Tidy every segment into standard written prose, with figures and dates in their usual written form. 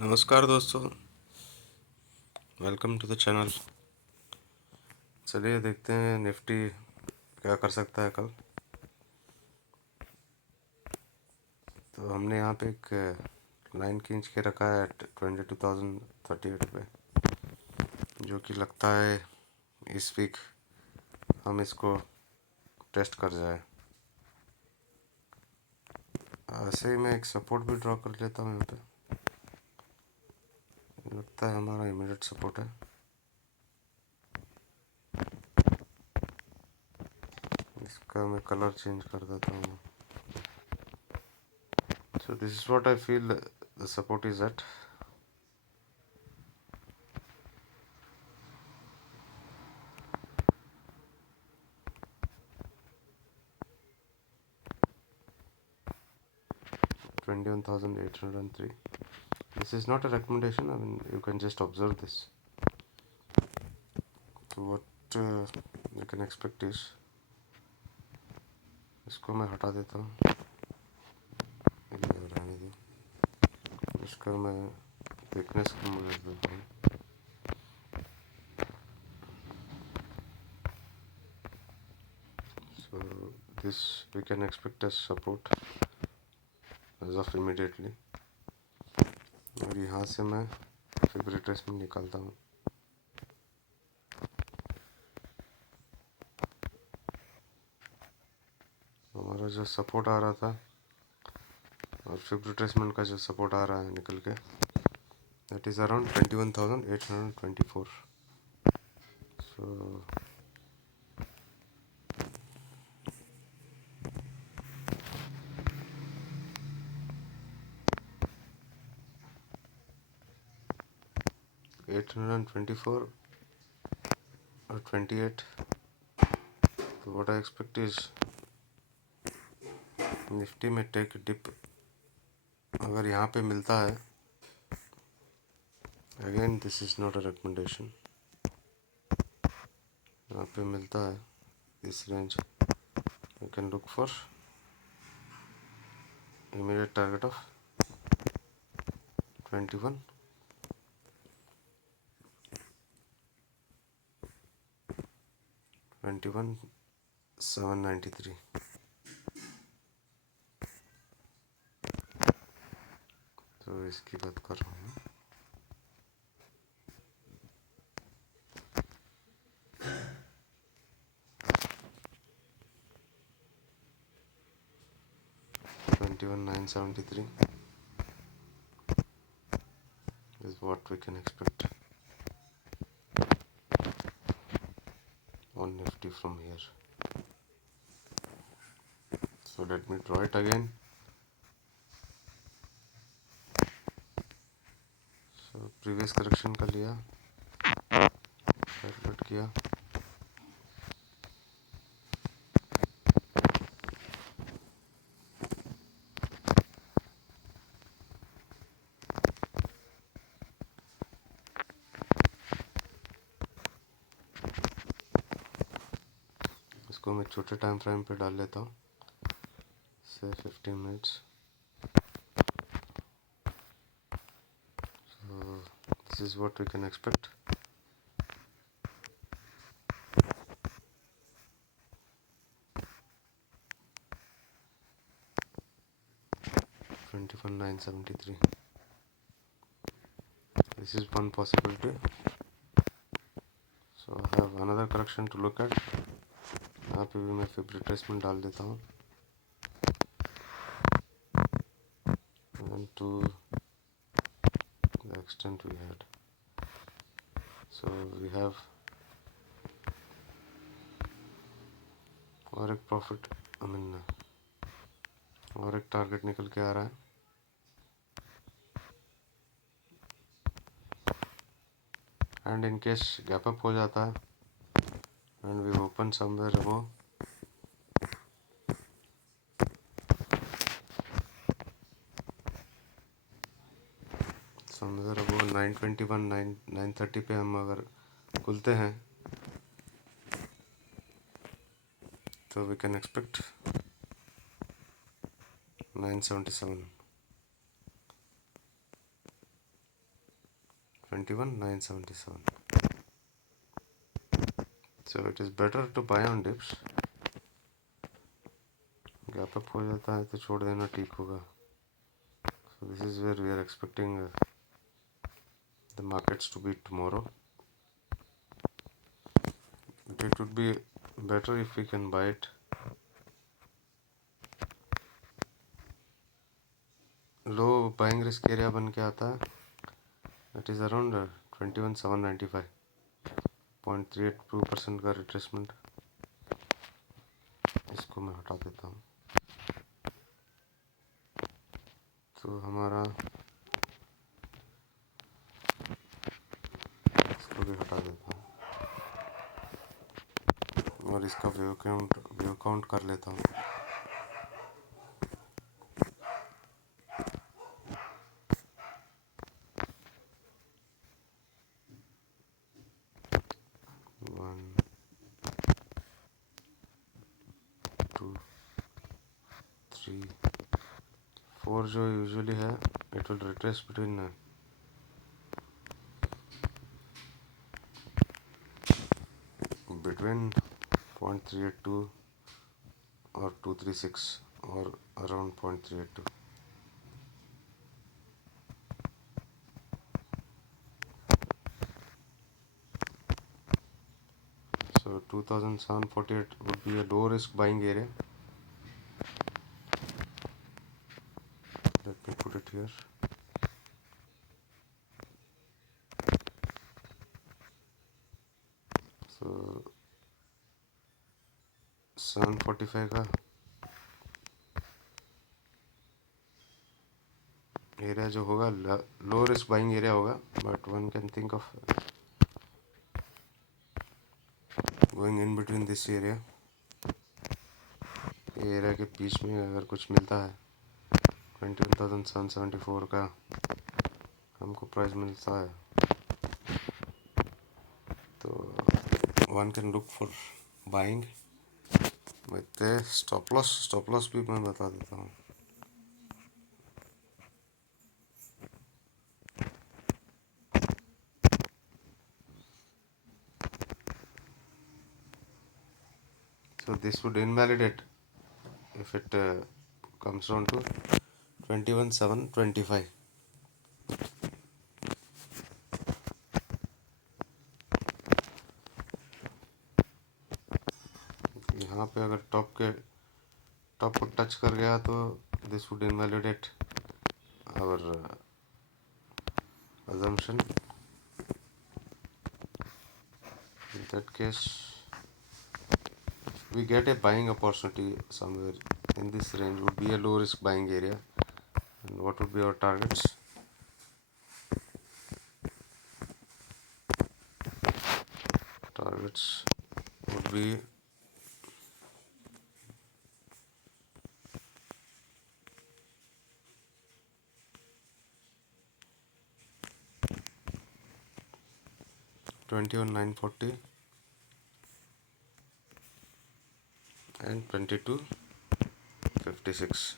नमस्कार दोस्तों, welcome to the channel. चलिए देखते हैं निफ्टी क्या कर सकता है कल। तो हमने यहाँ पे एक लाइन खींच के रखा है 22,038 पे, जो कि लगता है इस वीक हम इसको टेस्ट कर जाए। ऐसे ही मैं एक सपोर्ट भी ड्रॉ कर लेता हूँ। यहाँ पे लगता है हमारा इमीडिएट सपोर्ट है। इसका मैं कलर चेंज कर देता हूँ। So this is what I feel the support is at. $21,803. This is not a recommendation. I mean, you can just observe this. So what you can expect is, इसको मैं हटा देता हूँ, रहने दो। इसका मैं थिकनेस कम कर देता हूँ। So this we can expect as support as of immediately. और यहाँ से मैं फिब रिट्रेसमेंट निकालता हूँ। हमारा जो सपोर्ट आ रहा था और फिब रिट्रेसमेंट का जो सपोर्ट आ रहा है निकल के, that is around 21,824. So $824 or 28. So what I expect is Nifty में टेक डिप अगर यहाँ पे मिलता है, again this is not a recommendation, यहाँ पे मिलता है इस range, you can look for immediate target of 21,793. तो इसकी बात कर रहा हूँ। $21,973 is what we can expect on Nifty from here. So let me draw it again. So previous correction का लिया, कैलकुलेट किया, इसको मैं छोटे टाइम फ्रेम पे डाल लेता हूँ, से 15 minutes. So this is what we can expect. $21,973. This is one possibility. So I have another correction to look at. यहाँ पे भी मैं फिब रिट्रेसमेंट डाल देता हूँ, and to the extent we had. So we have और एक profit, और एक टारगेट निकल के आ रहा है। And in case gap up हो जाता है and we open somewhere above somewhere above 921 930 पे हम अगर खुलते हैं तो we can expect 977. 21,977. So it is better to buy on dips. Gap up हो जाता है तो छोड़ देना ठीक होगा. So this is where we are expecting the markets to be tomorrow. But it would be better if we can buy it low. Buying risk area बन के आता है. That is around 21,795. 0.32% का रिट्रेसमेंट. इसको मैं हटा देता हूँ. तो हमारा इसको भी हटा देता हूँ और इसका व्यू काउंट कर लेता हूँ. वन, टू, थ्री, फोर जो यूजुअली है it will retrace between 0.382 or 236 or around 0.382. So 2748 would be a low risk buying area. Let me put it here. So 745 का एरिया जो होगा लो रिस्क बाइंग एरिया होगा. But one can think of going in between this area. ये area के बीच में अगर कुछ मिलता है 21,774 का हमको प्राइस मिलता है तो one can look for buying with stop loss भी मैं बता देता हूँ. So this would invalidate if it comes down to 21,725. यहाँ पे अगर टॉप को टच कर गया तो this would invalidate our assumption. In that case we get a buying opportunity somewhere in this range would be a low risk buying area. And what would be our targets? Targets would be $21,940 and 22,56.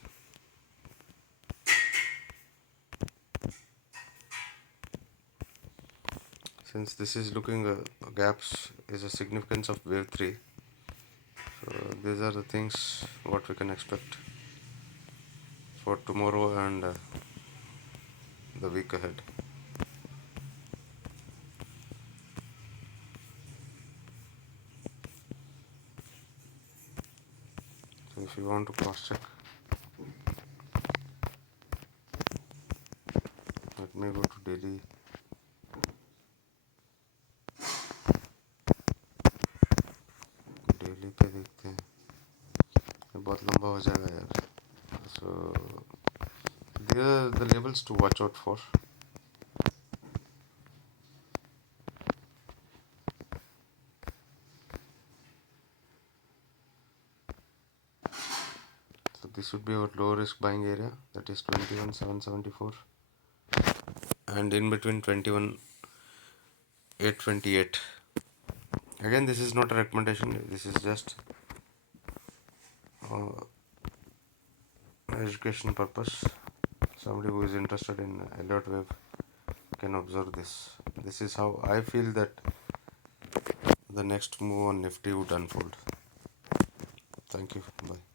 Since this is looking gaps is a significance of wave 3, so these are the things what we can expect for tomorrow and the week ahead. So if you want to cross check, let me go to daily. Daily पे देखते हैं. ये बहुत लंबा हो जाएगा यार. So these are the levels to watch out for. So this would be our low risk buying area, that is 21,774 and in between 21,828. Again, this is not a recommendation, this is just education purpose. Somebody who is interested in Elliott wave can observe this. This is how I feel that the next move on Nifty would unfold. Thank you. Bye.